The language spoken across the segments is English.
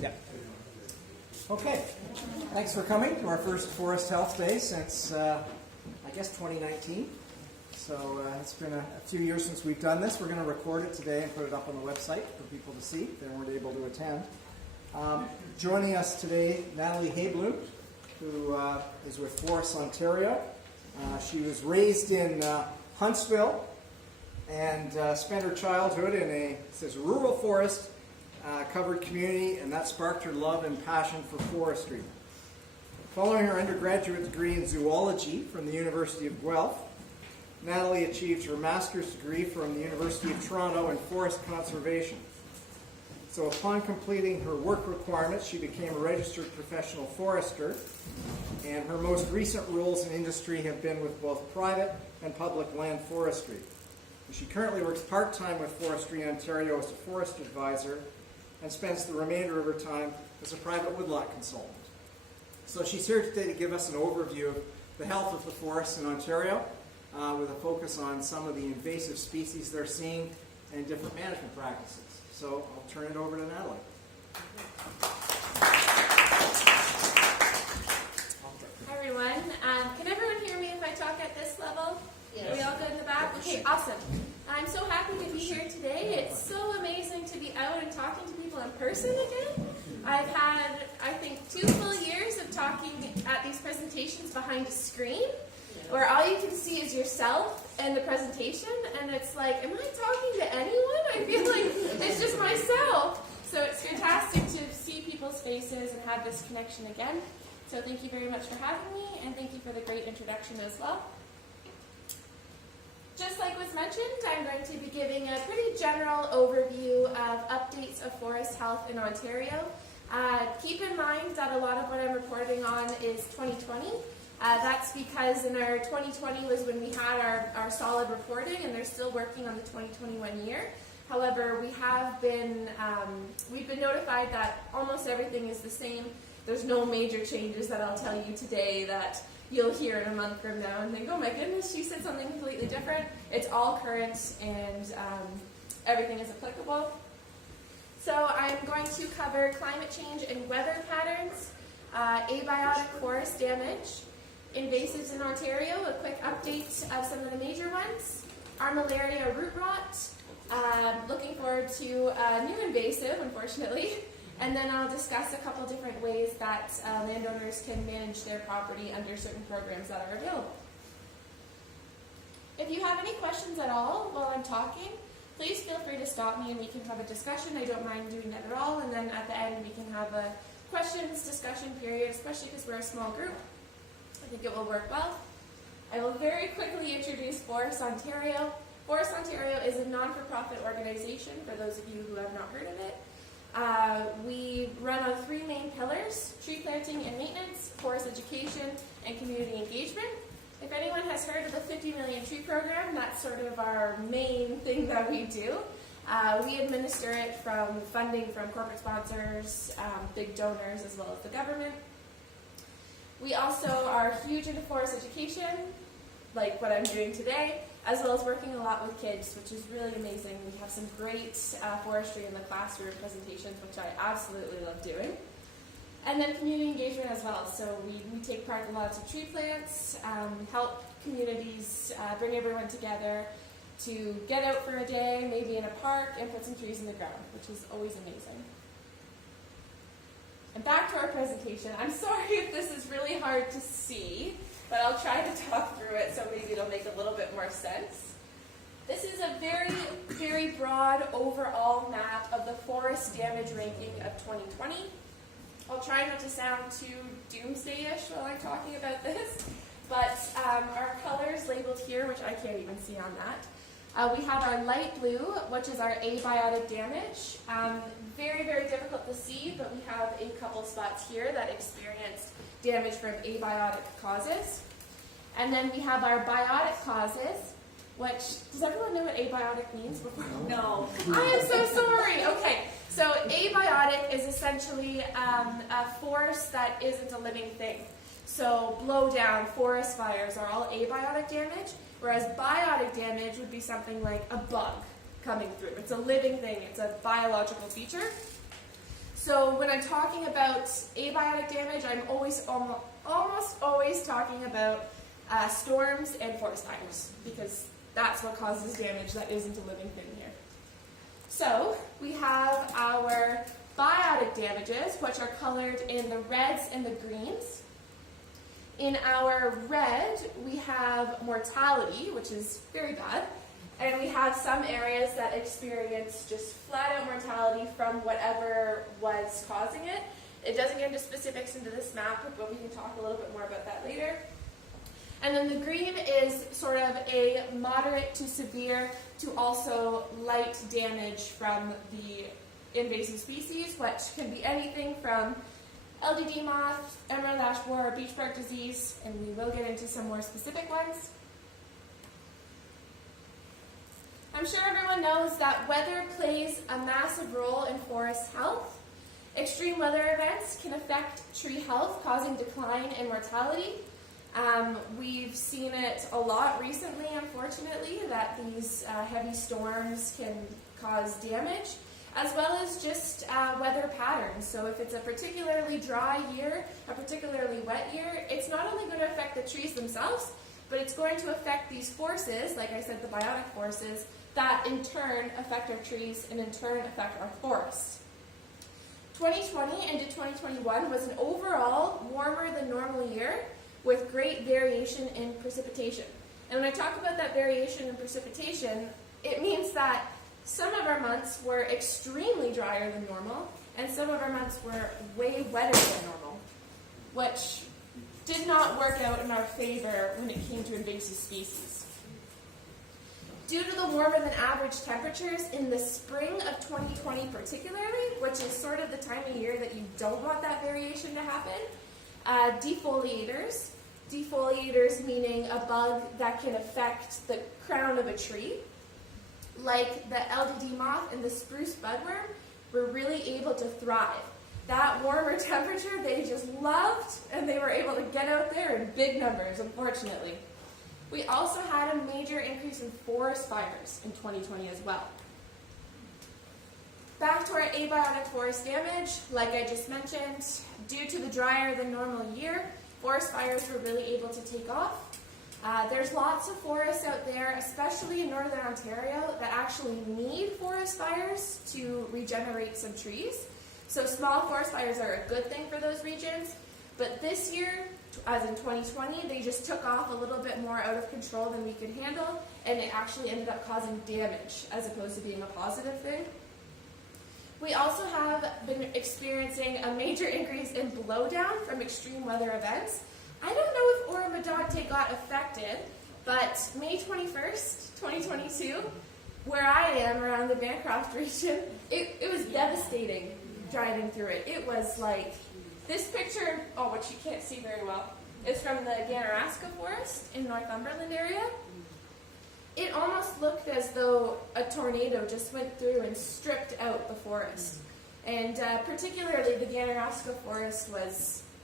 Yeah. Okay. Thanks for coming to our first Forest Health Day since, I guess, 2019. So it's been a few years since we've done this. We're going to record it today and put it up on the website for people to see if they weren't able to attend. Joining us today, Nathalie Heyblom, who is with Forests Ontario. She was raised in Huntsville and spent her childhood in a rural forest covered community, and that sparked her love and passion for forestry. Following her undergraduate degree in zoology from the University of Guelph, Nathalie achieved her master's degree from the University of Toronto in forest conservation. So upon completing her work requirements, she became a registered professional forester, and her most recent roles in industry have been with both private and public land forestry. She currently works part-time with Forestry Ontario as a forest advisor and spends the remainder of her time as a private woodlot consultant. So she's here today to give us an overview of the health of the forests in Ontario, with a focus on some of the invasive species they're seeing and different management practices. So I'll turn it over to Nathalie. Hi everyone. Can everyone hear me if I talk at this level? Yes. Are we all good in the back? Okay, awesome. I'm so happy to be here today. It's so amazing to be out and talking to people in person again. I've had, I think, 2 full years of talking at these presentations behind a screen, where all you can see is yourself and the presentation, and it's like, am I talking to anyone? I feel like it's just myself. So it's fantastic to see people's faces and have this connection again. So thank you very much for having me, and thank you for the great introduction as well. Just like was mentioned, I'm going to be giving a pretty general overview of updates of forest health in Ontario. Keep in mind that a lot of what I'm reporting on is 2020. That's because in our 2020 was when we had our solid reporting, and they're still working on the 2021 year. However, we've been notified that almost everything is the same. There's no major changes that I'll tell you today that you'll hear in a month from now and think, oh my goodness, she said something completely different. It's all current, and everything is applicable. So I'm going to cover climate change and weather patterns, abiotic forest damage, invasives in Ontario, a quick update of some of the major ones, armillaria root rot, looking forward to a new invasive, unfortunately, and then I'll discuss a couple different ways that landowners can manage their property under certain programs that are available. If you have any questions at all while I'm talking, please feel free to stop me and we can have a discussion. I don't mind doing that at all, and then at the end we can have a questions discussion period, especially because we're a small group. I think it will work well. I will very quickly introduce Forests Ontario. Forests Ontario is a non-for-profit organization, for those of you who have not heard of it. We run on 3 main pillars: tree planting and maintenance, forest education, and community engagement. If anyone has heard of the 50 Million Tree Program, that's sort of our main thing that we do. We administer it from funding from corporate sponsors, big donors, as well as the government. We also are huge into forest education, like what I'm doing today, as well as working a lot with kids, which is really amazing. We have some great forestry in the classroom presentations, which I absolutely love doing. And then community engagement as well. So we take part in lots of tree plants, help communities bring everyone together to get out for a day, maybe in a park, and put some trees in the ground, which is always amazing. And back to our presentation. I'm sorry if this is really hard to see, but I'll try to talk through it so maybe it'll make a little bit more sense. This is a very, very broad overall map of the forest damage ranking of 2020. I'll try not to sound too doomsday-ish while I'm talking about this, but our colors labeled here, which I can't even see on that. We have our light blue, which is our abiotic damage. Very, very difficult to see, but we have a couple spots here that experienced damage from abiotic causes. And then we have our biotic causes, which, does everyone know what abiotic means before? No. I am so sorry. Okay, so abiotic is essentially a force that isn't a living thing. So blow down, forest fires are all abiotic damage, whereas biotic damage would be something like a bug coming through. It's a living thing. It's a biological feature. So when I'm talking about abiotic damage, I'm almost always talking about storms and forest fires, because that's what causes damage that isn't a living thing here. So we have our biotic damages, which are colored in the reds and the greens. In our red, we have mortality, which is very bad, and we have some areas that experience just flat-out mortality from whatever was causing it. It doesn't get into specifics into this map, but we can talk a little bit more about that later. And then the green is sort of a moderate to severe to also light damage from the invasive species, which can be anything from LDD moth, emerald ash borer, beach bark disease, and we will get into some more specific ones. I'm sure everyone knows that weather plays a massive role in forest health. Extreme weather events can affect tree health, causing decline in mortality. We've seen it a lot recently, unfortunately, that these heavy storms can cause damage, as well as just weather patterns. So if it's a particularly dry year, a particularly wet year, it's not only going to affect the trees themselves, but it's going to affect these forces, like I said, the biotic forces, that in turn affect our trees and in turn affect our forests. 2020 into 2021 was an overall warmer than normal year with great variation in precipitation. And when I talk about that variation in precipitation, it means that some of our months were extremely drier than normal, and some of our months were way wetter than normal, which did not work out in our favor when it came to invasive species. Due to the warmer than average temperatures in the spring of 2020 particularly, which is sort of the time of year that you don't want that variation to happen, defoliators meaning a bug that can affect the crown of a tree, like the LDD moth and the spruce budworm, were really able to thrive. That warmer temperature they just loved, and they were able to get out there in big numbers, unfortunately. We also had a major increase in forest fires in 2020 as well. Back to our abiotic forest damage, like I just mentioned, due to the drier than normal year, forest fires were really able to take off. There's lots of forests out there, especially in northern Ontario, that actually need forest fires to regenerate some trees. So small forest fires are a good thing for those regions. But this year, as in 2020, they just took off a little bit more out of control than we could handle, and it actually ended up causing damage as opposed to being a positive thing. We also have been experiencing a major increase in blowdown from extreme weather events. I don't know if Oromodonte got affected, but May 21st, 2022, where I am around the Bancroft region, it was devastating driving through it. It was like, this picture, which you can't see very well, is from the Ganaraska Forest in Northumberland area. It almost looked as though a tornado just went through and stripped out the forest. And particularly the Ganaraska Forest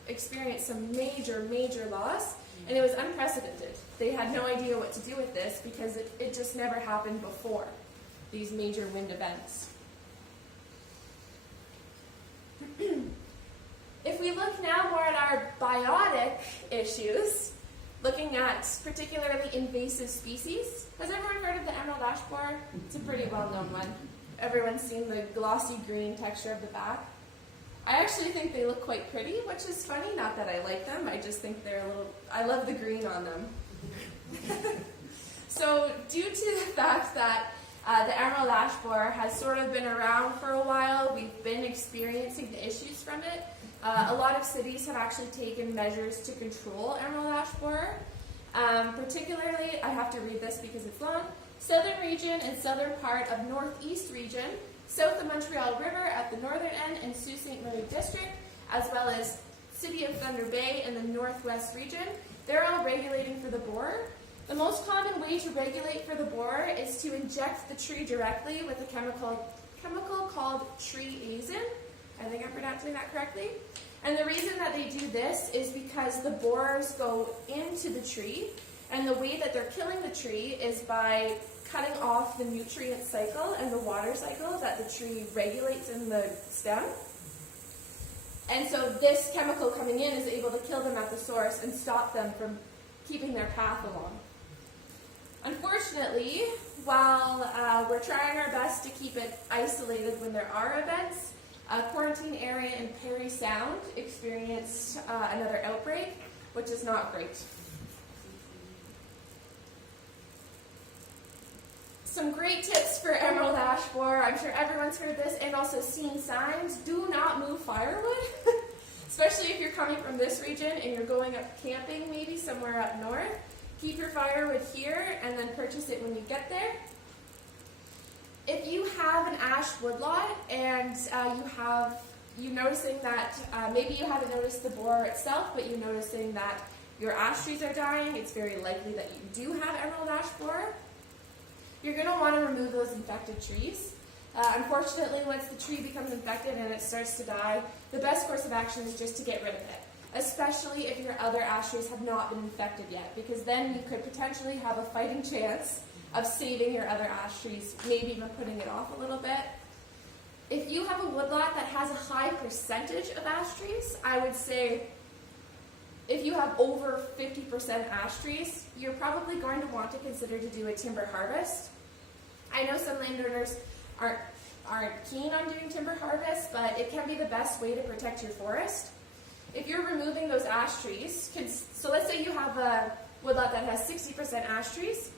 experienced some major loss, and it was unprecedented. They had no idea what to do with this because it just never happened before, these major wind events. If we look now more at our biotic issues, looking at particularly invasive species, has everyone heard of the emerald ash borer? It's a pretty well-known one. Everyone's seen the glossy green texture of the back. I actually think they look quite pretty, which is funny. Not that I like them, I just think they're I love the green on them. So due to the fact that the emerald ash borer has sort of been around for a while, we've been experiencing the issues from it. A lot of cities have actually taken measures to control emerald ash borer. Particularly, I have to read this because it's long, southern region and southern part of northeast region, south of Montreal River at the northern end in Sault Ste. Marie district, as well as City of Thunder Bay in the northwest region. They're all regulating for the borer. The most common way to regulate for the borer is to inject the tree directly with a chemical called triazine. I think I'm pronouncing that correctly. And the reason that they do this is because the borers go into the tree, and the way that they're killing the tree is by cutting off the nutrient cycle and the water cycle that the tree regulates in the stem. And so this chemical coming in is able to kill them at the source and stop them from keeping their path along. Unfortunately, while we're trying our best to keep it isolated when there are events, a quarantine area in Perry Sound experienced another outbreak, which is not great. Some great tips for emerald ash borer. I'm sure everyone's heard this and also seen signs. Do not move firewood, especially if you're coming from this region and you're going up camping maybe somewhere up north. Keep your firewood here and then purchase it when you get there. If you have an ash woodlot and you're noticing that maybe you haven't noticed the borer itself, but you're noticing that your ash trees are dying, it's very likely that you do have emerald ash borer. You're going to want to remove those infected trees. Unfortunately, once the tree becomes infected and it starts to die, the best course of action is just to get rid of it, especially if your other ash trees have not been infected yet, because then you could potentially have a fighting chance of saving your other ash trees, maybe even putting it off a little bit. If you have a woodlot that has a high percentage of ash trees, I would say if you have over 50% ash trees, you're probably going to want to consider to do a timber harvest. I know some landowners aren't keen on doing timber harvest, but it can be the best way to protect your forest. If you're removing those ash trees, so let's say you have a woodlot that has 60% ash trees,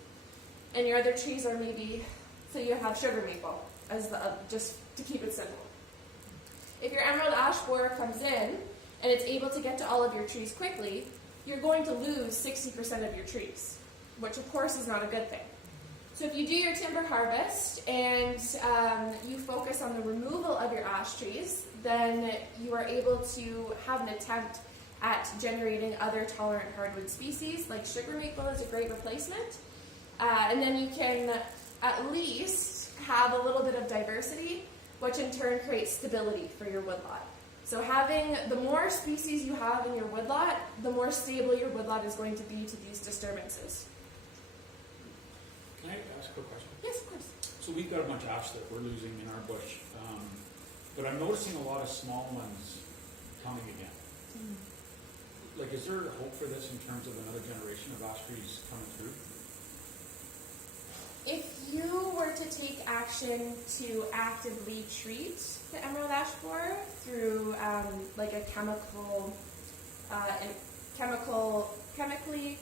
and your other trees are maybe, so you have sugar maple, just to keep it simple. If your emerald ash borer comes in, and it's able to get to all of your trees quickly, you're going to lose 60% of your trees, which of course is not a good thing. So if you do your timber harvest and you focus on the removal of your ash trees, then you are able to have an attempt at generating other tolerant hardwood species, like sugar maple is a great replacement. And then you can at least have a little bit of diversity, which in turn creates stability for your woodlot. So having the more species you have in your woodlot, the more stable your woodlot is going to be to these disturbances. Can I ask a question? Yes, of course. So we've got a bunch of ash that we're losing in our bush, but I'm noticing a lot of small ones coming again. Like, is there hope for this in terms of another generation of ash trees coming through? If you were to take action to actively treat the emerald ash borer through like a chemically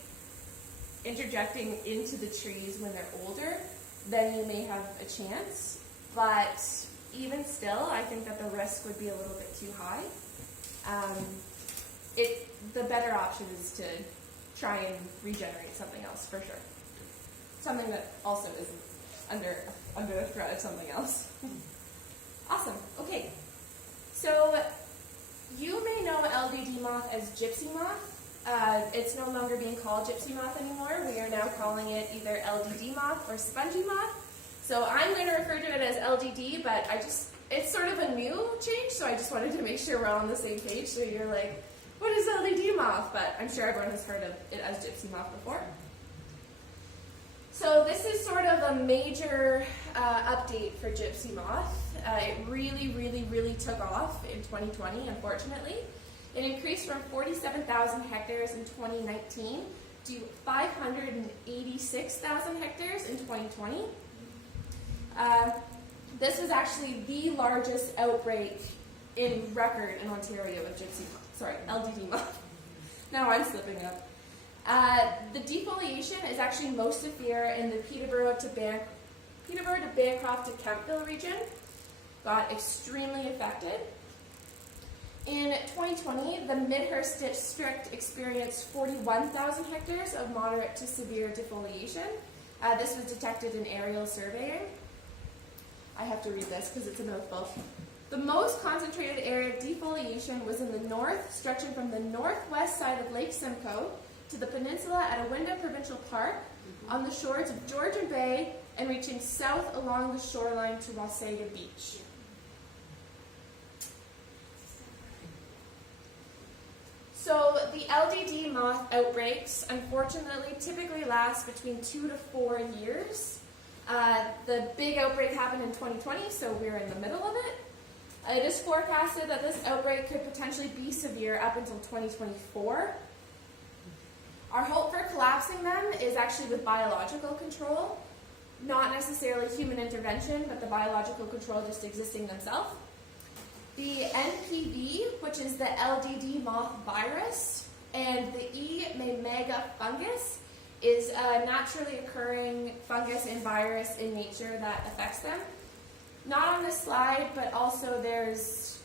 interjecting into the trees when they're older, then you may have a chance. But even still, I think that the risk would be a little bit too high. The better option is to try and regenerate something else for sure. Something that also isn't under the threat of something else. Awesome. Okay. So you may know LDD moth as gypsy moth. It's no longer being called gypsy moth anymore. We are now calling it either LDD moth or spongy moth. So I'm going to refer to it as LDD, but it's sort of a new change, so I just wanted to make sure we're all on the same page. So you're like, what is LDD moth? But I'm sure everyone has heard of it as gypsy moth before. So this is sort of a major update for gypsy moth. It really, really, really took off in 2020, unfortunately. It increased from 47,000 hectares in 2019 to 586,000 hectares in 2020. This was actually the largest outbreak in record in Ontario of LDD moth. Now I'm slipping up. The defoliation is actually most severe in the Peterborough to Bancroft to Kemptville region. Got extremely affected. In 2020, the Midhurst district experienced 41,000 hectares of moderate to severe defoliation. This was detected in aerial surveying. I have to read this because it's a mouthful. The most concentrated area of defoliation was in the north, stretching from the northwest side of Lake Simcoe to the peninsula at Awinda Provincial Park, on the shores of Georgian Bay, and reaching south along the shoreline to Wasaga Beach. So the LDD moth outbreaks, unfortunately, typically last between 2 to 4 years. The big outbreak happened in 2020, so we're in the middle of it. it is forecasted that this outbreak could potentially be severe up until 2024. Our hope for collapsing them is actually with biological control, not necessarily human intervention, but the biological control just existing themselves. The NPV, which is the LDD moth virus, and the E. mega fungus is a naturally occurring fungus and virus in nature that affects them. Not on this slide, but also there's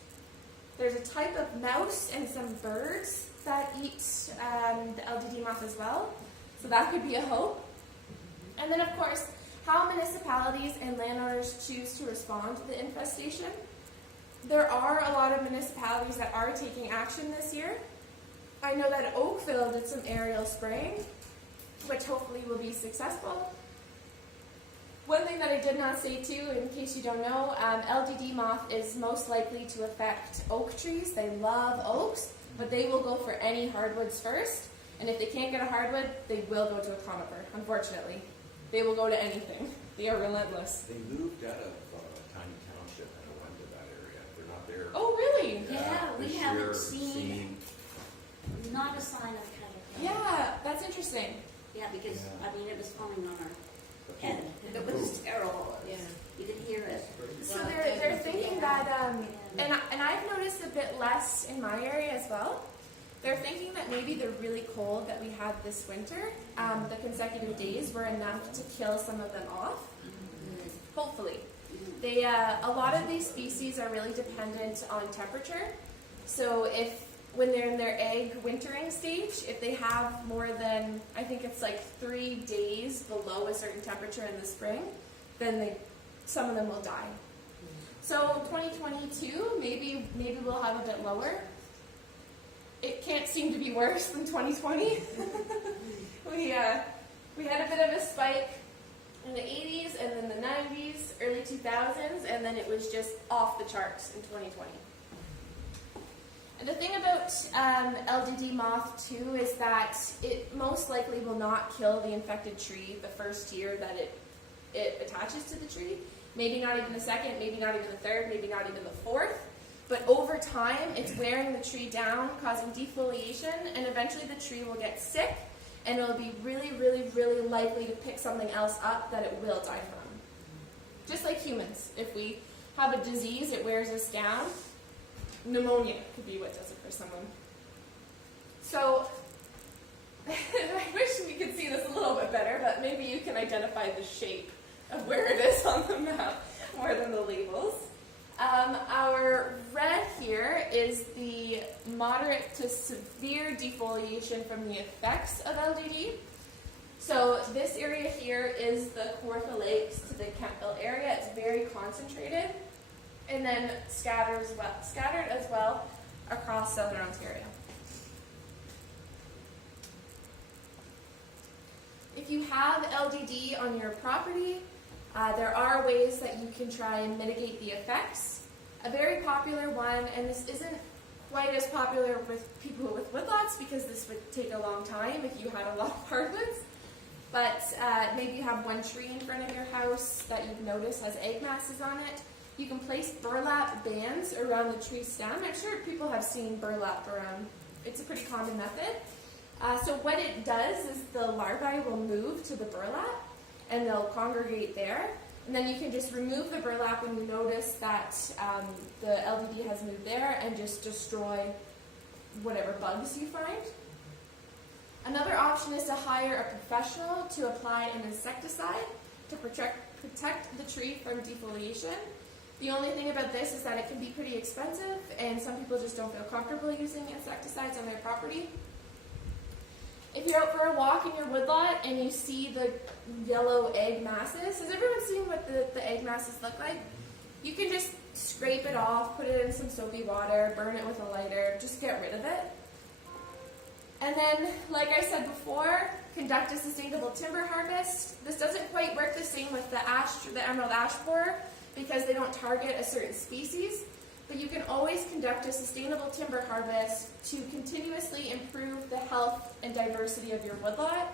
a type of mouse and some birds that eat the LDD moth as well. So that could be a hope. And then, of course, how municipalities and landowners choose to respond to the infestation. There are a lot of municipalities that are taking action this year. I know that Oakville did some aerial spraying, which hopefully will be successful. One thing that I did not say too, in case you don't know, LDD moth is most likely to affect oak trees. They love oaks, but they will go for any hardwoods first. And if they can't get a hardwood, they will go to a conifer, unfortunately. They will go to anything. They are relentless. They moved out of Tiny Township and went to that area. They're not there. Oh, really? Yeah, we this haven't year, seen not a sign of caterpillar. Yeah, that's interesting. Yeah, because, Yeah. I mean, it was falling on our the head. poop. It was terrible. Yeah. You could hear it. So they're thinking that, and I've noticed a bit less in my area as well. They're thinking that maybe the really cold that we had this winter, the consecutive days, were enough to kill some of them off. Hopefully. They, a lot of these species are really dependent on temperature. So when they're in their egg wintering stage, if they have more than, I think it's like 3 days below a certain temperature in the spring, then some of them will die. So 2022, maybe we'll have a bit lower. It can't seem to be worse than 2020. We had a bit of a spike in the 80s and then the 90s, early 2000s, and then it was just off the charts in 2020. And the thing about LDD moth too is that it most likely will not kill the infected tree the first year that it attaches to the tree. Maybe not even the second, maybe not even the third, maybe not even the fourth. But over time, it's wearing the tree down, causing defoliation, and eventually the tree will get sick, and it'll be really, really, really likely to pick something else up that it will die from. Just like humans. If we have a disease, it wears us down. Pneumonia could be what does it for someone. So, I wish we could see this a little bit better, but maybe you can identify the shape of where it is on the map more than the labels. Our red here is the moderate to severe defoliation from the effects of LDD. So this area here is the Kawartha Lakes to the Kentville area. It's very concentrated, and then scattered as well across southern Ontario. If you have LDD on your property, there are ways that you can try and mitigate the effects. A very popular one, and this isn't quite as popular with people with woodlots because this would take a long time if you had a lot of hardwoods, but maybe you have one tree in front of your house that you've noticed has egg masses on it. You can place burlap bands around the tree stem. I'm sure people have seen burlap around. It's a pretty common method. So what it does is the larvae will move to the burlap, and they'll congregate there. And then you can just remove the burlap when you notice that the LDD has moved there and just destroy whatever bugs you find. Another option is to hire a professional to apply an insecticide to protect the tree from defoliation. The only thing about this is that it can be pretty expensive, and some people just don't feel comfortable using insecticides on their property. If you're out for a walk in your woodlot and you see the yellow egg masses, has everyone seen what the egg masses look like? You can just scrape it off, put it in some soapy water, burn it with a lighter, just get rid of it. And then, like I said before, conduct a sustainable timber harvest. This doesn't quite work the same with the emerald ash borer because they don't target a certain species. But you can always conduct a sustainable timber harvest to continuously improve the health and diversity of your woodlot,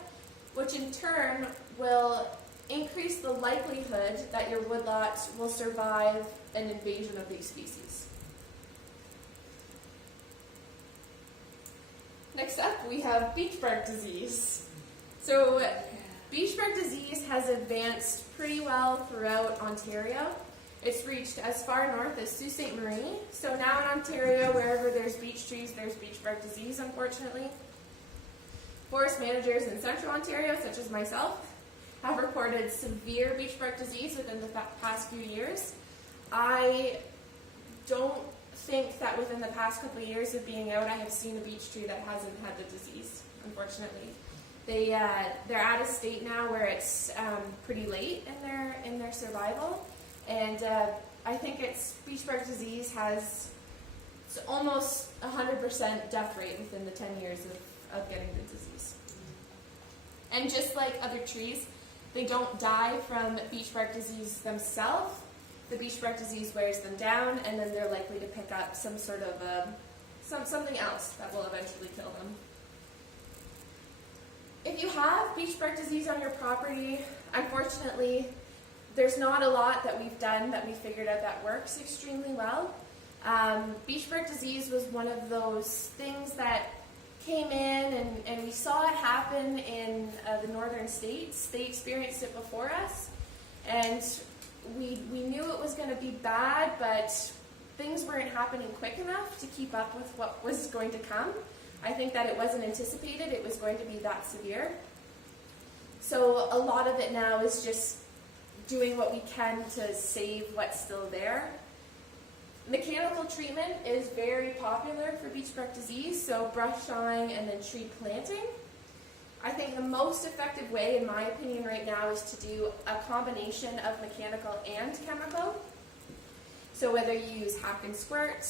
which in turn will increase the likelihood that your woodlot will survive an invasion of these species. next up we have beach bark disease. So beach bark disease has advanced pretty well throughout Ontario. It's reached as far north as Sault Ste. Marie. So now in Ontario, wherever there's beech trees, there's beach bark disease, unfortunately. Forest managers in central Ontario, such as myself, have reported severe beach bark disease within the past few years. I don't think that within the past couple of years of being out, I have seen a beech tree that hasn't had the disease, unfortunately. They're at a state now where it's pretty late in their survival. And I think beach bark disease has almost 100% death rate within the 10 years of getting the disease. And just like other trees, they don't die from beach bark disease themselves. The beach bark disease wears them down, and then they're likely to pick up some sort of something else that will eventually kill them. If you have beach bark disease on your property, unfortunately, there's not a lot that we've done that we figured out that works extremely well. Beach bark disease was one of those things that came in and we saw it happen in the northern states. They experienced it before us, and we knew it was going to be bad, but things weren't happening quick enough to keep up with what was going to come. I think that it wasn't anticipated it was going to be that severe. So a lot of it now is just doing what we can to save what's still there. Mechanical treatment is very popular for beach bark disease, so brush sawing and then tree planting. I think the most effective way, in my opinion right now, is to do a combination of mechanical and chemical. So whether you use hack and squirt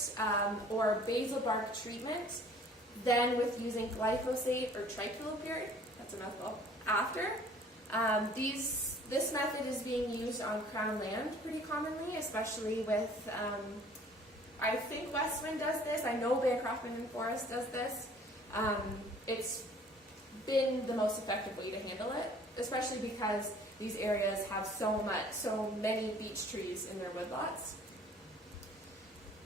or basal bark treatment, then with using glyphosate or triclopyr, that's a mouthful, after. This method is being used on Crown land pretty commonly, especially with, I think Westwind does this, I know Bancroft and Forest does this. It's been the most effective way to handle it, especially because these areas have so many beech trees in their woodlots.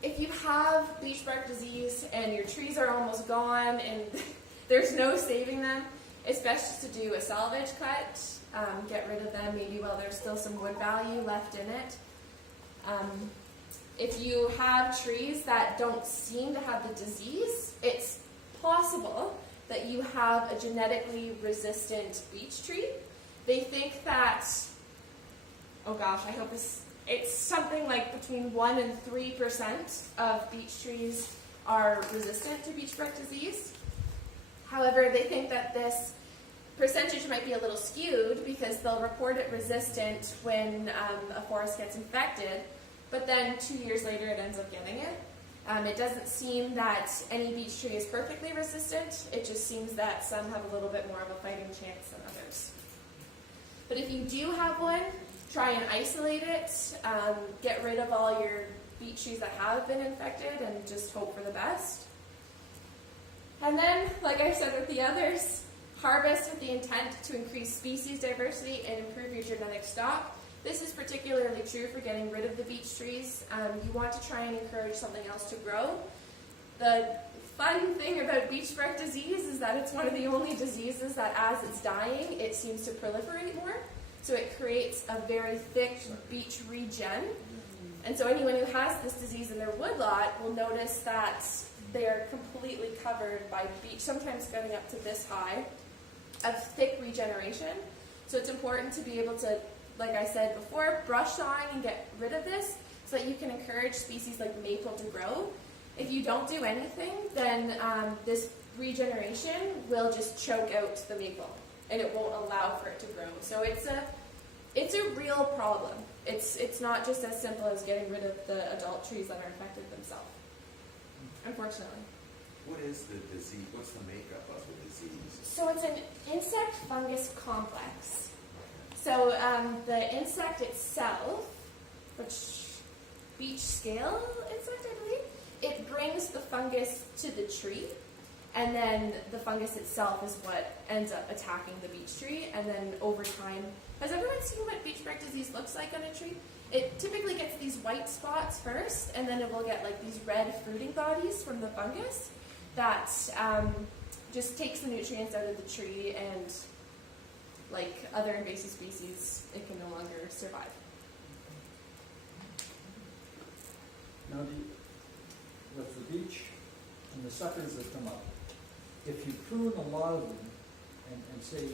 If you have beach bark disease and your trees are almost gone and there's no saving them, it's best to do a salvage cut, get rid of them maybe while there's still some wood value left in it. If you have trees that don't seem to have the disease, it's possible that you have a genetically resistant beech tree. They think that, oh gosh, I hope it's something like between 1 and 3% of beech trees are resistant to beach bark disease. However, they think that this percentage might be a little skewed because they'll report it resistant when a forest gets infected, but then 2 years later it ends up getting it. It doesn't seem that any beech tree is perfectly resistant. It just seems that some have a little bit more of a fighting chance than others. But if you do have one, try and isolate it, get rid of all your beech trees that have been infected, and just hope for the best. And then, like I said with the others, harvest with the intent to increase species diversity and improve your genetic stock. This is particularly true for getting rid of the beech trees. You want to try and encourage something else to grow. The fun thing about beach bark disease is that it's one of the only diseases that as it's dying, it seems to proliferate more. So it creates a very thick beech regen. And so anyone who has this disease in their woodlot will notice that they're completely covered by beech, sometimes getting up to this high, of thick regeneration. So it's important to be able to, like I said before, brush sawing and get rid of this so that you can encourage species like maple to grow. If you don't do anything, then this regeneration will just choke out the maple and it won't allow for it to grow. So it's a real problem. It's not just as simple as getting rid of the adult trees that are infected themselves, unfortunately. What is the disease? What's the makeup of the disease? So it's an insect fungus complex. So the insect itself, which beech scale insect, I believe, it brings the fungus to the tree, and then the fungus itself is what ends up attacking the beech tree, and then over time, has everyone seen what beach bark disease looks like on a tree? It typically gets these white spots first, and then it will get like these red fruiting bodies from the fungus that just takes the nutrients out of the tree, and like other invasive species, it can no longer survive. Now, with the beech and the suckers that come up, if you prune a lot of them and say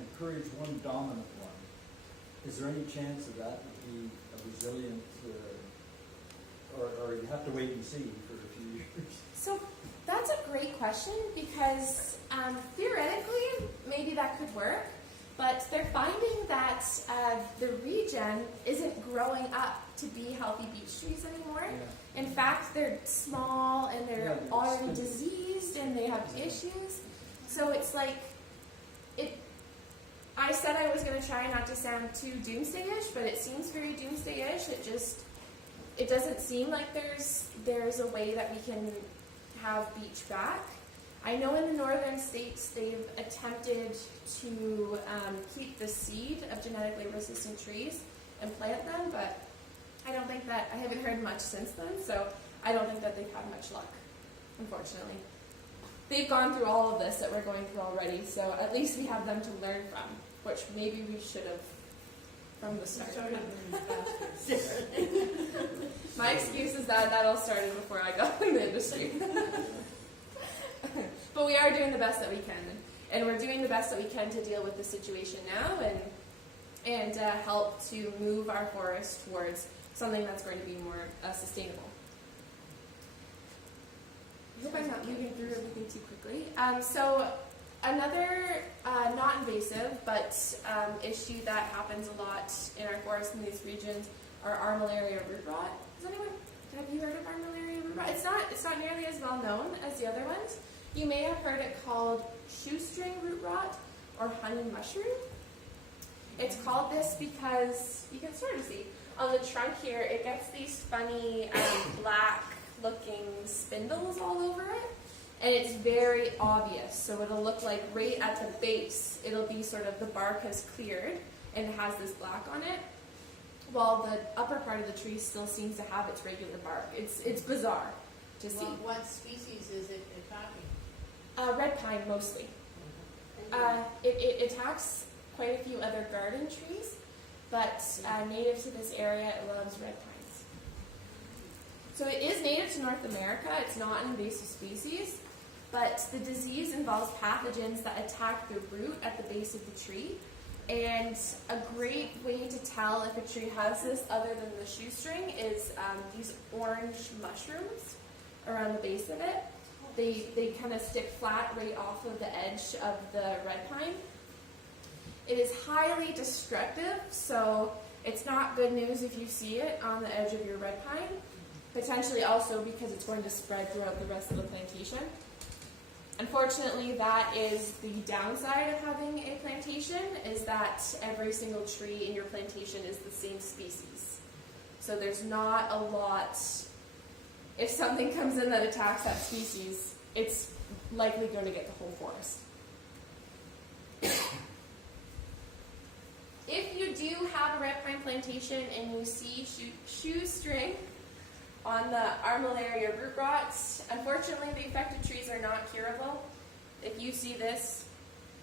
encourage one dominant one, is there any chance of that would be a resilient, or you have to wait and see for a few years? So that's a great question, because theoretically maybe that could work, but they're finding that the regen isn't growing up to be healthy beech trees anymore. Yeah. In fact, they're small and they're Yeah, they're already stupid. diseased and they have issues. So it's like, I said I was going to try not to sound too doomsday-ish, but it seems very doomsday-ish. It doesn't seem like there's a way that we can have beech back. I know in the northern states they've attempted to keep the seed of genetically resistant trees and plant them, but I haven't heard much since then, so I don't think that they've had much luck, unfortunately. They've gone through all of this that we're going through already, so at least we have them to learn from, which maybe we should have from the start. My excuse is that all started before I got in the industry. But we are doing the best that we can, and we're doing the best that we can to deal with the situation now and help to move our forest towards something that's going to be more sustainable. I hope I'm not moving through everything too quickly. So another not invasive but issue that happens a lot in our forests in these regions are armillaria root rot. Have you heard of armillaria root rot? It's not nearly as well known as the other ones. You may have heard it called shoestring root rot or honey mushroom. It's called this because you can sort of see on the trunk here, it gets these funny black-looking spindles all over it, and it's very obvious. So it'll look like right at the base, it'll be sort of the bark has cleared and it has this black on it, while the upper part of the tree still seems to have its regular bark. It's bizarre to see. What species is it attacking? Red pine mostly. It attacks quite a few other garden trees, but native to this area, it loves red pines. So it is native to North America. It's not an invasive species, but the disease involves pathogens that attack the root at the base of the tree. And a great way to tell if a tree has this, other than the shoestring, is these orange mushrooms around the base of it. They kind of stick flat right off of the edge of the red pine. It is highly destructive, so it's not good news if you see it on the edge of your red pine. Potentially also because it's going to spread throughout the rest of the plantation. Unfortunately, that is the downside of having a plantation, is that every single tree in your plantation is the same species. So there's not a lot. If something comes in that attacks that species, it's likely going to get the whole forest. If you do have a red pine plantation and you see shoestring on the armillaria root rots, unfortunately the affected trees are not curable. If you see this,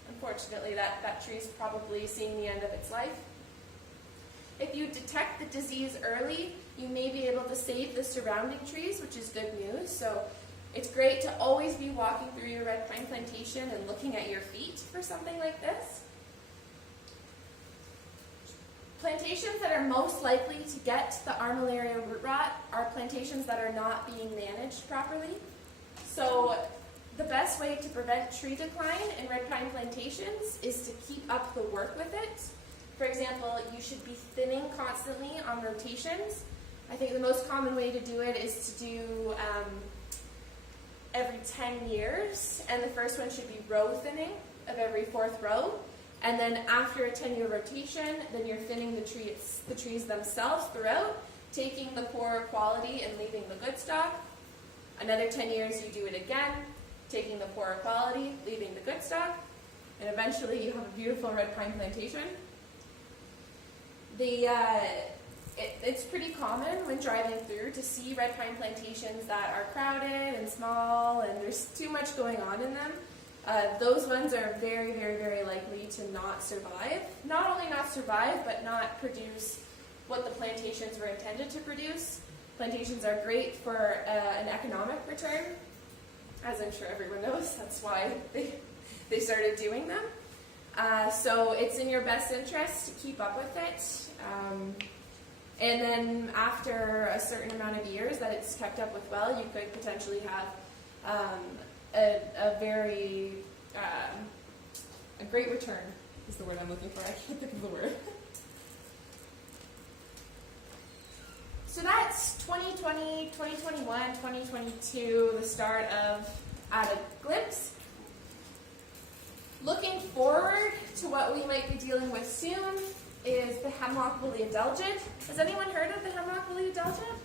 unfortunately that tree is probably seeing the end of its life. If you detect the disease early, you may be able to save the surrounding trees, which is good news. So it's great to always be walking through your red pine plantation and looking at your feet for something like this. Plantations that are most likely to get the armillaria root rot are plantations that are not being managed properly. So the best way to prevent tree decline in red pine plantations is to keep up the work with it. For example, you should be thinning constantly on rotations. I think the most common way to do it is to do every 10 years, and the first one should be row thinning of every 4th row. And then after a 10-year rotation, then you're thinning the trees themselves throughout, taking the poorer quality and leaving the good stock. Another 10 years, you do it again, taking the poorer quality, leaving the good stock, and eventually you have a beautiful red pine plantation. It's pretty common when driving through to see red pine plantations that are crowded and small and there's too much going on in them. Those ones are very, very, very likely to not survive. Not only not survive, but not produce what the plantations were intended to produce. Plantations are great for an economic return, as I'm sure everyone knows. That's why they started doing them. So it's in your best interest to keep up with it. And then after a certain amount of years that it's kept up with well, you could potentially have a very, a great return is the word I'm looking for. I can't think of the word. So that's 2020, 2021, 2022, the start of At a Glimpse. Looking forward to what we might be dealing with soon is the hemlock woolly adelgid. Has anyone heard of the hemlock woolly adelgid?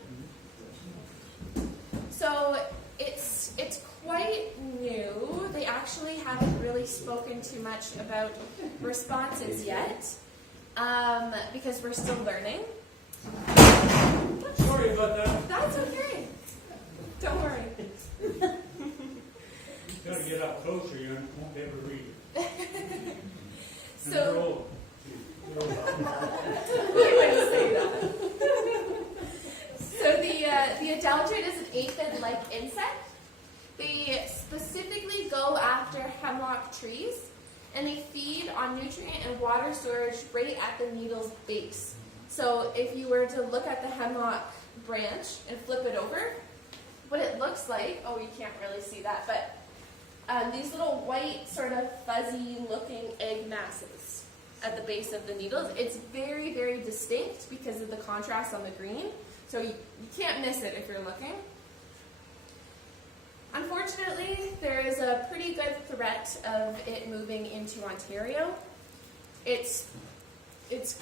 So it's quite new. They actually haven't really spoken too much about responses yet because we're still learning. Sorry about that. That's okay. Don't worry. You gotta get up closer, you won't be able to read it. And So- they're old. They're old. Really way to say that. So the adelgid is an aphid-like insect. They specifically go after hemlock trees, and they feed on nutrient and water storage right at the needle's base. So if you were to look at the hemlock branch and flip it over, what it looks like, oh, you can't really see that, but these little white, sort of fuzzy-looking egg masses at the base of the needles. It's very, very distinct because of the contrast on the green. So you can't miss it if you're looking. Unfortunately, there is a pretty good threat of it moving into Ontario. It's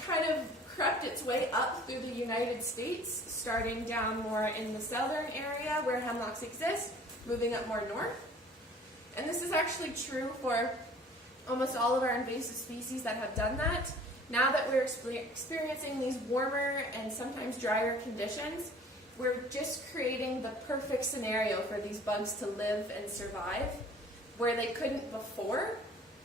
kind of crept its way up through the United States, starting down more in the southern area where hemlocks exist, moving up more north. And this is actually true for almost all of our invasive species that have done that. Now that we're experiencing these warmer and sometimes drier conditions, we're just creating the perfect scenario for these bugs to live and survive where they couldn't before.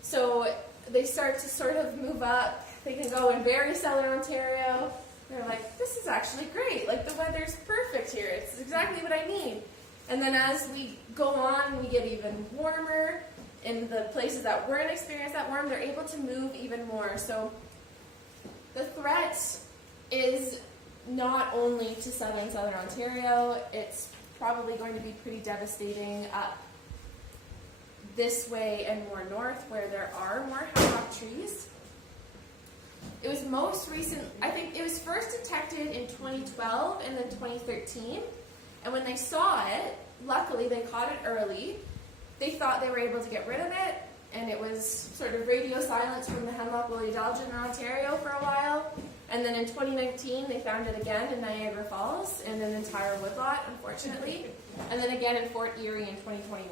So they start to sort of move up. They can go in very southern Ontario. They're like, this is actually great. Like, the weather's perfect here. It's exactly what I need. And then as we go on, we get even warmer. In the places that weren't experienced that warm, they're able to move even more. So the threat is not only to southern Ontario, it's probably going to be pretty devastating up this way and more north where there are more hemlock trees. It was most recent, I think it was first detected in 2012 and then 2013. And when they saw it, luckily they caught it early. They thought they were able to get rid of it, and it was sort of radio silence from the hemlock woolly adelgid in Ontario for a while. And then in 2019, they found it again in Niagara Falls in an entire woodlot, unfortunately. And then again in Fort Erie in 2021.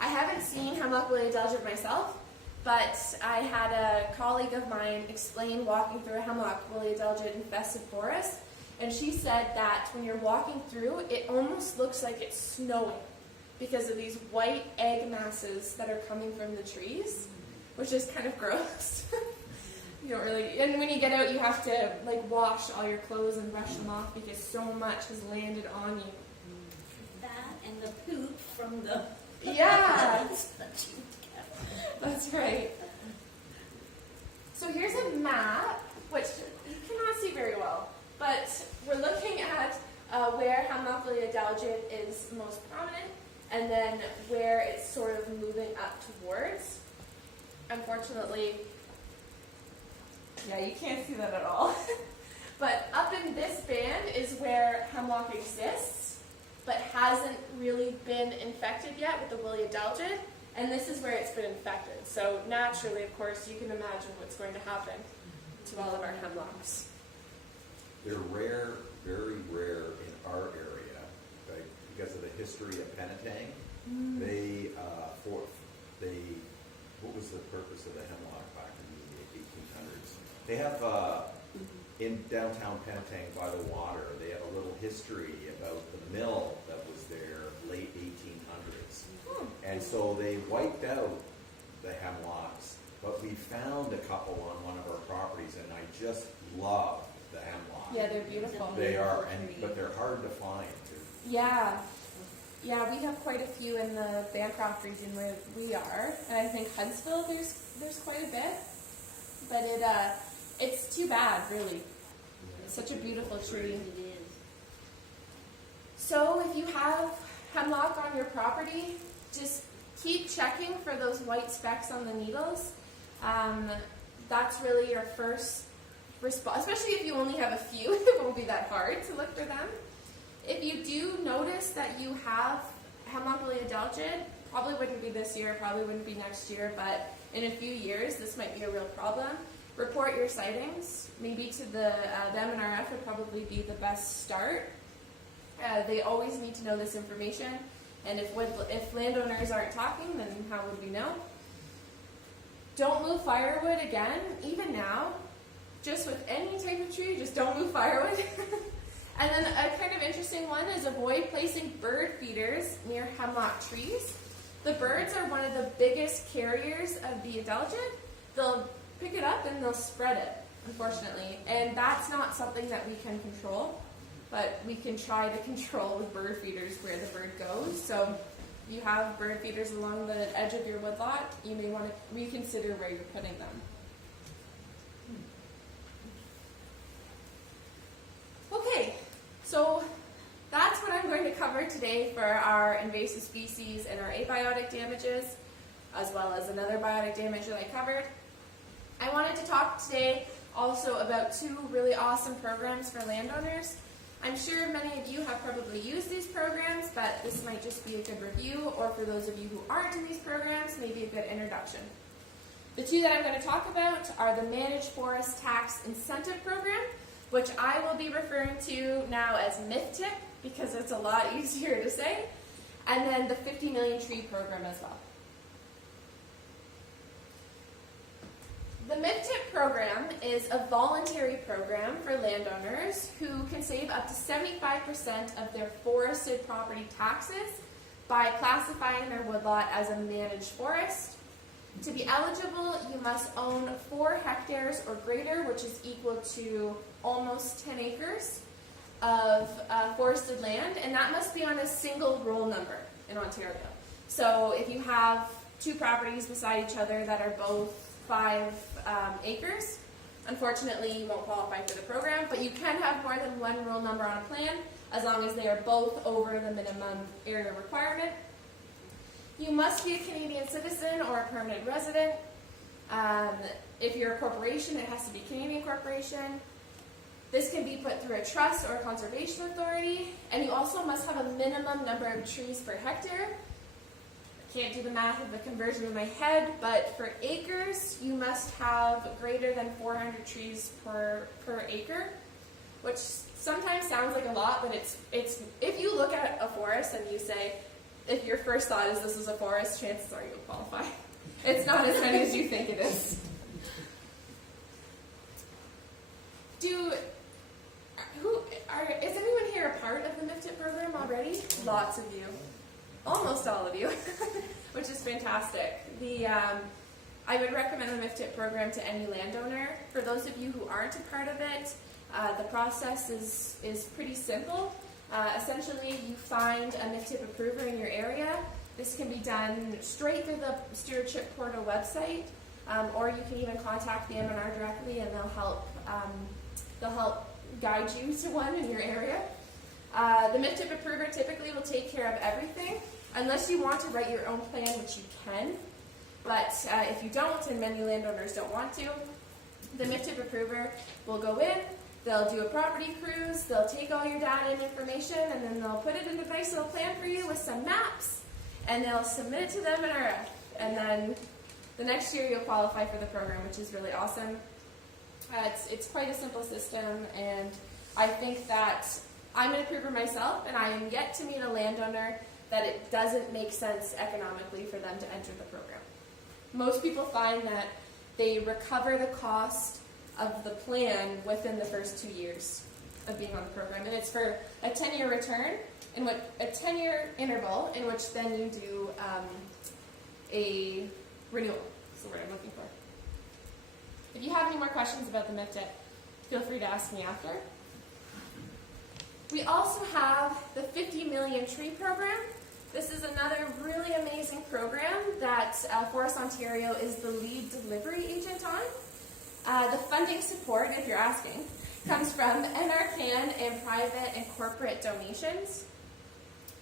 I haven't seen hemlock woolly adelgid myself, but I had a colleague of mine explain walking through a hemlock woolly adelgid infested forest, and she said that when you're walking through, it almost looks like it's snowing because of these white egg masses that are coming from the trees, which is kind of gross. You don't really, and when you get out, you have to like wash all your clothes and brush them off because so much has landed on you. That and the poop from the Yeah, that you kept. that's right. So here's a map, which you cannot see very well, but we're looking at where hemlock woolly adelgid is most prominent, and then where it's sort of moving up towards. Unfortunately, yeah, you can't see that at all. But up in this band is where hemlock exists, but hasn't really been infected yet with the woolly adelgid, and this is where it's been infected. So naturally, of course, you can imagine what's going to happen to all of our hemlocks. They're rare, very rare in our area, right? Because of the history of Penetang. What was the purpose of the hemlock back in the 1800s? They have, in downtown Penetang by the water, they have a little history about the mill that was there late 1800s. And so they wiped out the hemlocks, but we found a couple on one of our properties, and I just love the hemlock. Yeah, they're beautiful. They are, but they're hard to find too. Yeah. Yeah, we have quite a few in the Bancroft region where we are, and I think Huntsville there's quite a bit. But it's too bad, really. It's such a beautiful tree. It is. So if you have hemlock on your property, just keep checking for those white specks on the needles. That's really your first response, especially if you only have a few. It won't be that hard to look for them. If you do notice that you have hemlock lily adelgid, probably wouldn't be this year, probably wouldn't be next year, but in a few years this might be a real problem. Report your sightings. Maybe to the MNRF would probably be the best start. They always need to know this information, and if landowners aren't talking, then how would we know? Don't move firewood again, even now. Just with any type of tree, just don't move firewood. And then a kind of interesting one is avoid placing bird feeders near hemlock trees. The birds are one of the biggest carriers of the adelgid. They'll pick it up and they'll spread it, unfortunately. And that's not something that we can control, but we can try to control with bird feeders where the bird goes. So if you have bird feeders along the edge of your woodlot, you may want to reconsider where you're putting them. Okay, so that's what I'm going to cover today for our invasive species and our abiotic damages, as well as another biotic damage that I covered. I wanted to talk today also about two really awesome programs for landowners. I'm sure many of you have probably used these programs, but this might just be a good review, or for those of you who aren't in these programs, maybe a good introduction. The two that I'm going to talk about are the Managed Forest Tax Incentive Program, which I will be referring to now as MIFTIP, because it's a lot easier to say, and then the 50 Million Tree Program as well. The MIFTIP program is a voluntary program for landowners who can save up to 75% of their forested property taxes by classifying their woodlot as a managed forest. To be eligible, you must own 4 hectares or greater, which is equal to almost 10 acres of forested land, and that must be on a single roll number in Ontario. So if you have 2 properties beside each other that are both 5 acres, unfortunately you won't qualify for the program, but you can have more than 1 roll number on a plan as long as they are both over the minimum area requirement. You must be a Canadian citizen or a permanent resident. If you're a corporation, it has to be a Canadian corporation. This can be put through a trust or a conservation authority, and you also must have a minimum number of trees per hectare. I can't do the math of the conversion in my head, but for acres, you must have greater than 400 trees per acre, which sometimes sounds like a lot, but it's if you look at a forest and you say, if your first thought is this is a forest, chances are you'll qualify. It's not as many as you think it is. Is anyone here a part of the MIFTIP program already? Lots of you. Almost all of you, which is fantastic. I would recommend the MIFTIP program to any landowner. For those of you who aren't a part of it, the process is pretty simple. Essentially, you find a MIFTIP approver in your area. This can be done straight through the Stewardship Portal website, or you can even contact the MNR directly, and they'll help guide you to one in your area. The MIFTIP approver typically will take care of everything, unless you want to write your own plan, which you can. But if you don't, and many landowners don't want to, the MIFTIP approver will go in. They'll do a property cruise, they'll take all your data and information, and then they'll put it in a nice little plan for you with some maps, and they'll submit it to the MNRF. And then the next year you'll qualify for the program, which is really awesome. It's quite a simple system, and I think that I'm an approver myself, and I am yet to meet a landowner that it doesn't make sense economically for them to enter the program. Most people find that they recover the cost of the plan within the first 2 years of being on the program, and it's for a 10-year return, in what a 10-year interval in which then you do a renewal. That's the word I'm looking for. If you have any more questions about the MIFTIT, feel free to ask me after. We also have the 50 Million Tree Program. This is another really amazing program that Forest Ontario is the lead delivery agent on. The funding support, if you're asking, comes from NRCan and private and corporate donations.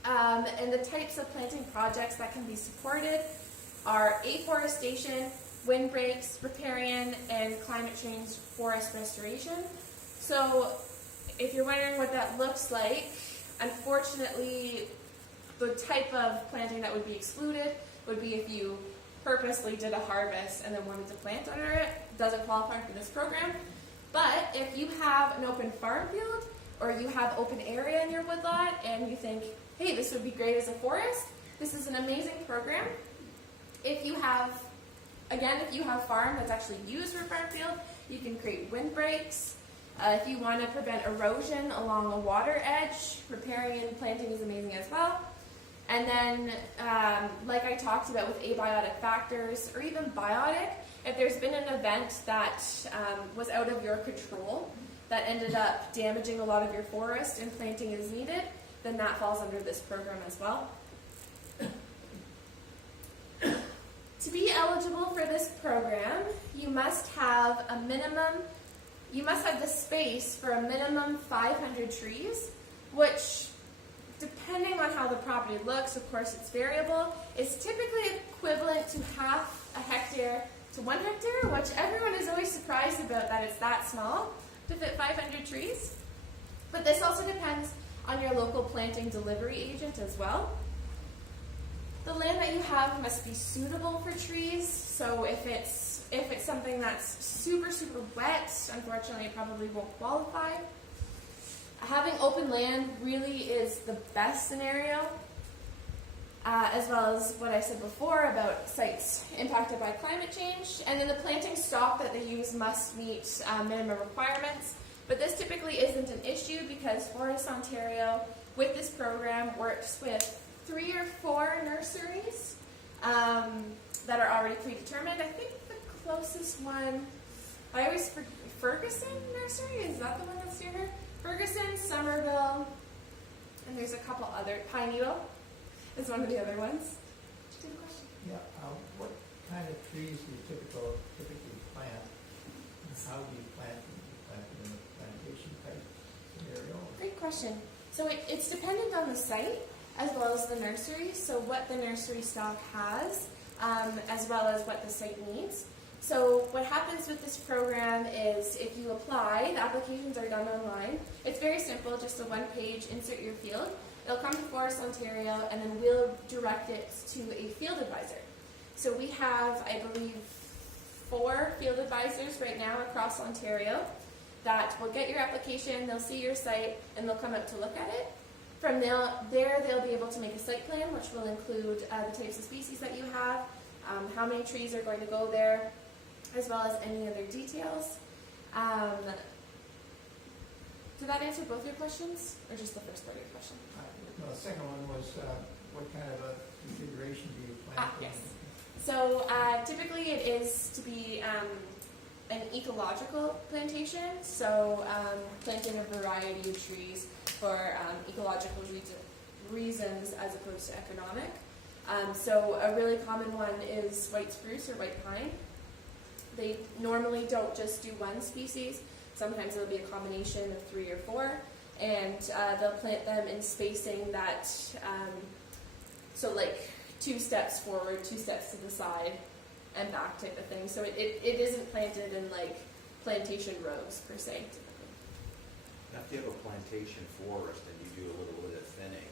And the types of planting projects that can be supported are afforestation, windbreaks, riparian, and climate change forest restoration. So if you're wondering what that looks like, unfortunately, the type of planting that would be excluded would be if you purposely did a harvest and then wanted to plant under it. It doesn't qualify for this program. But if you have an open farm field or you have open area in your woodlot and you think, hey, this would be great as a forest, this is an amazing program. If you have farm that's actually used for farm field, you can create windbreaks. If you want to prevent erosion along a water edge, riparian planting is amazing as well. And then, like I talked about with abiotic factors, or even biotic, if there's been an event that was out of your control, that ended up damaging a lot of your forest and planting is needed, then that falls under this program as well. To be eligible for this program, you must have the space for a minimum 500 trees, which, depending on how the property looks, of course it's variable, is typically equivalent to half a hectare to 1 hectare, which everyone is always surprised about that it's that small to fit 500 trees. But this also depends on your local planting delivery agent as well. The land that you have must be suitable for trees, so if it's something that's super, super wet, unfortunately it probably won't qualify. Having open land really is the best scenario, as well as what I said before about sites impacted by climate change. And then the planting stock that they use must meet minimum requirements. But this typically isn't an issue because Forest Ontario, with this program, works with 3 or 4 nurseries that are already predetermined. I think the closest one, I always forget, Ferguson Nursery, is that the one that's near here? Ferguson, Somerville, and there's a couple other, Pine Needle is one of the other ones. Do you have a question? Yeah, what kind of trees do you typically plant? And how do you plant them? Do you plant them in a plantation type scenario? Great question. So it's dependent on the site as well as the nursery, so what the nursery stock has, as well as what the site needs. So what happens with this program is if you apply, the applications are done online. It's very simple, just a one-page insert your field. It'll come to Forest Ontario, and then we'll direct it to a field advisor. So we have, I believe, 4 field advisors right now across Ontario that will get your application, they'll see your site, and they'll come out to look at it. From there, they'll be able to make a site plan, which will include the types of species that you have, how many trees are going to go there, as well as any other details. Did that answer both your questions, or just the first part of your question? No, the second one was what kind of a configuration do you plant? Yes. So typically it is to be an ecological plantation, so planting a variety of trees for ecological reasons as opposed to economic. So a really common one is white spruce or white pine. They normally don't just do one species. Sometimes it'll be a combination of 3 or 4, and they'll plant them in spacing that, so like 2 steps forward, 2 steps to the side, and back type of thing. So it isn't planted in like plantation rows per se, typically. Now, if you have a plantation forest and you do a little bit of thinning,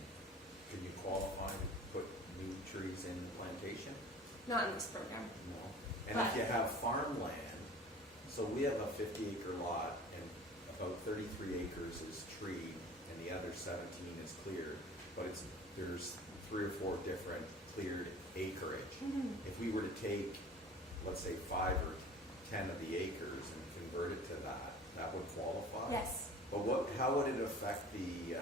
can you qualify to put new trees in the plantation? Not in this program. No. And if you have farmland, so we have a 50-acre lot, and about 33 acres is treed, and the other 17 is cleared, but there's 3 or 4 different cleared acreage. Mm-hmm. If we were to take, let's say, 5 or 10 of the acres and convert it to that would qualify? Yes. But how would it affect the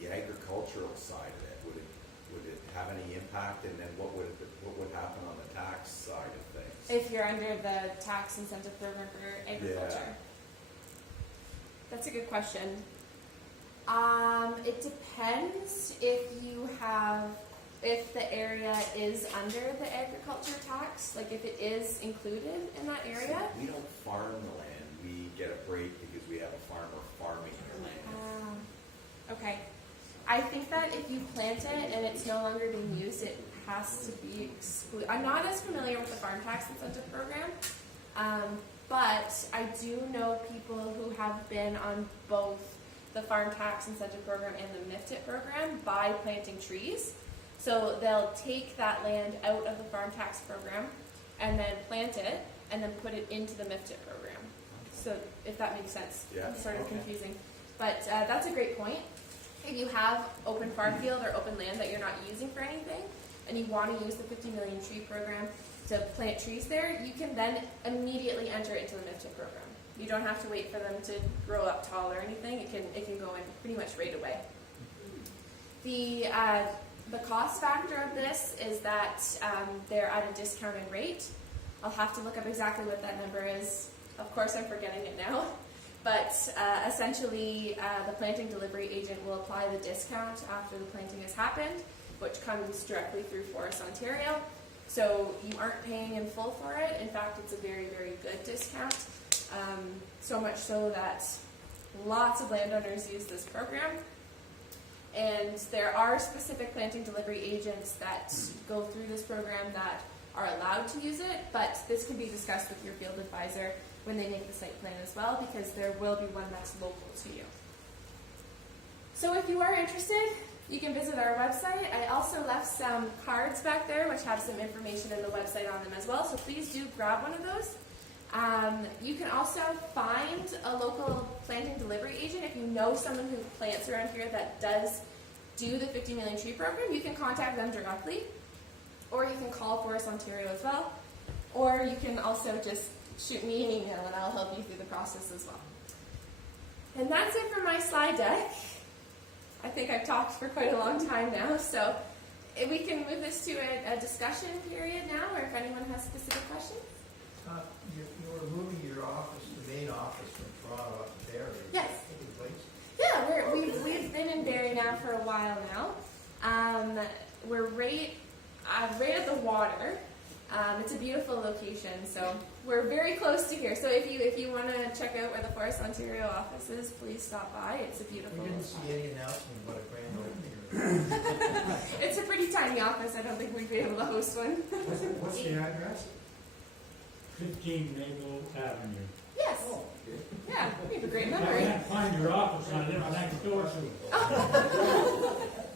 the agricultural side of it, would it have any impact, and then what would happen on the tax side of things? If you're under the tax incentive program for agriculture. Yeah. That's a good question. It depends if the area is under the agriculture tax, like if it is included in that area. We don't farm the land, we get a break because we have a farmer farming the land. Okay. I think that if you plant it and it's no longer being used, it has to be excluded. I'm not as familiar with the farm tax incentive program, but I do know people who have been on both the farm tax incentive program and the MIFTIT program by planting trees. So they'll take that land out of the farm tax program and then plant it and then put it into the MIFTIT program. So if that makes sense. Yeah. It's sort of Okay. confusing. But that's a great point. If you have open farm field or open land that you're not using for anything, and you want to use the 50 million tree program to plant trees there, you can then immediately enter into the MIFTIT program. You don't have to wait for them to grow up tall or anything. It can go in pretty much right away. The cost factor of this is that they're at a discounted rate. I'll have to look up exactly what that number is. Of course, I'm forgetting it now. But essentially, the planting delivery agent will apply the discount after the planting has happened, which comes directly through Forests Ontario. So you aren't paying in full for it. In fact, it's a very, very good discount. So much so that lots of landowners use this program. And there are specific planting delivery agents that go through this program that are allowed to use it, but this can be discussed with your field advisor when they make the site plan as well, because there will be one that's local to you. So if you are interested, you can visit our website. I also left some cards back there which have some information in the website on them as well, so please do grab one of those. You can also find a local planting delivery agent. If you know someone who plants around here that does do the 50 million tree program, you can contact them directly, or you can call Forests Ontario as well, or you can also just shoot me an email and I'll help you through the process as well. And that's it for my slide deck. I think I've talked for quite a long time now, so if we can move this to a discussion period now, or if anyone has specific questions. You're moving your office, the main office from Toronto up to Barrie. Yes. Taking place. Yeah, we've been in Barrie now for a while now. We're right at the water. It's a beautiful location, so we're very close to here. So if you want to check out where the Forests Ontario office is, please stop by. It's a beautiful. We didn't see any announcement about a grand opening. It's a pretty tiny office. I don't think we'd be able to host one. What's the address? 15 Maple Avenue. Yes. Oh, okay. Yeah, we have a great I memory. can't find your office, I live next door to it.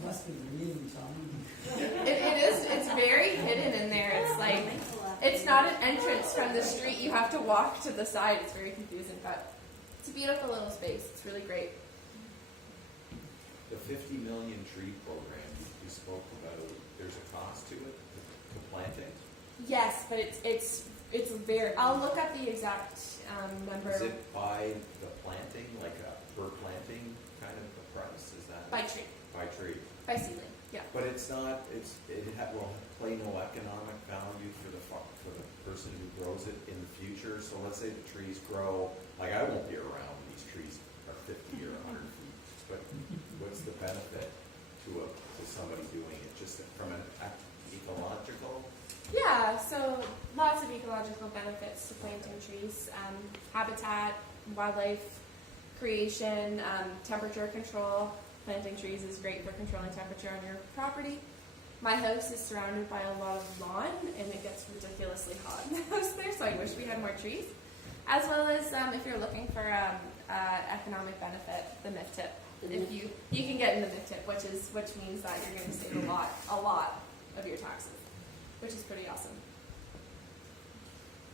Must be the meeting time. It is. It's very hidden in there. It's like it's not an entrance from the street. You have to walk to the side. It's very confusing, but it's a beautiful little space. It's really great. The 50 million tree program you spoke about, there's a cost to it, to plant it? Yes, but it's very. I'll look up the exact number. Is it by the planting, like a per planting kind of a price? Is that? By tree. By tree. By seedling. Yeah. But it's not, will play no economic value for the person who grows it in the future. So let's say the trees grow, like I won't be around when these trees are 50 or 100 feet, but what's the benefit to somebody doing it, just from an ecological? Yeah, so lots of ecological benefits to planting trees. Habitat, wildlife creation, temperature control. Planting trees is great for controlling temperature on your property. My house is surrounded by a lot of lawn, and it gets ridiculously hot in the house there, so I wish we had more trees. As well as if you're looking for economic benefit, the MIFTIP. If you can get in the MIFTIP, which means that you're going to save a lot of your taxes, which is pretty awesome.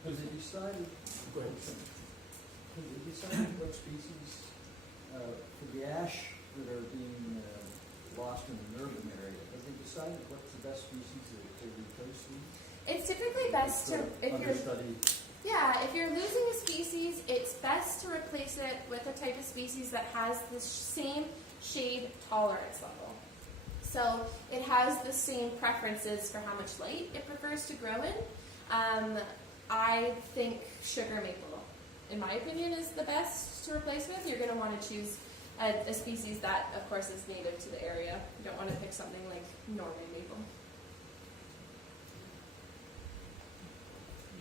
Has it decided? Go ahead. Has it decided what species for the ash that are being lost in an urban area? Have they decided what's the best species to replace these? It's typically best to if you're losing a species, it's best to replace it with a type of species that has the same shade tolerance level. So it has the same preferences for how much light it prefers to grow in. I think sugar maple, in my opinion, is the best to replace with. You're going to want to choose a species that, of course, is native to the area. You don't want to pick something like Norway maple.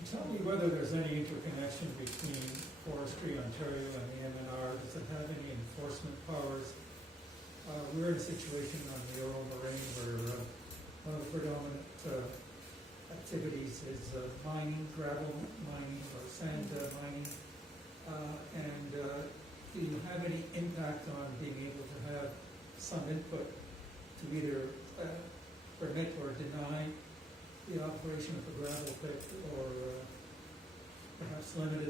Tell me whether there's any interconnection between Forestry Ontario and the MNR. Does it have any enforcement powers? We're in a situation on the Earl Moraine where one of the predominant activities is mining, gravel mining or sand mining. Do you have any impact on being able to have some input to either permit or deny the operation of a gravel pit, or perhaps limited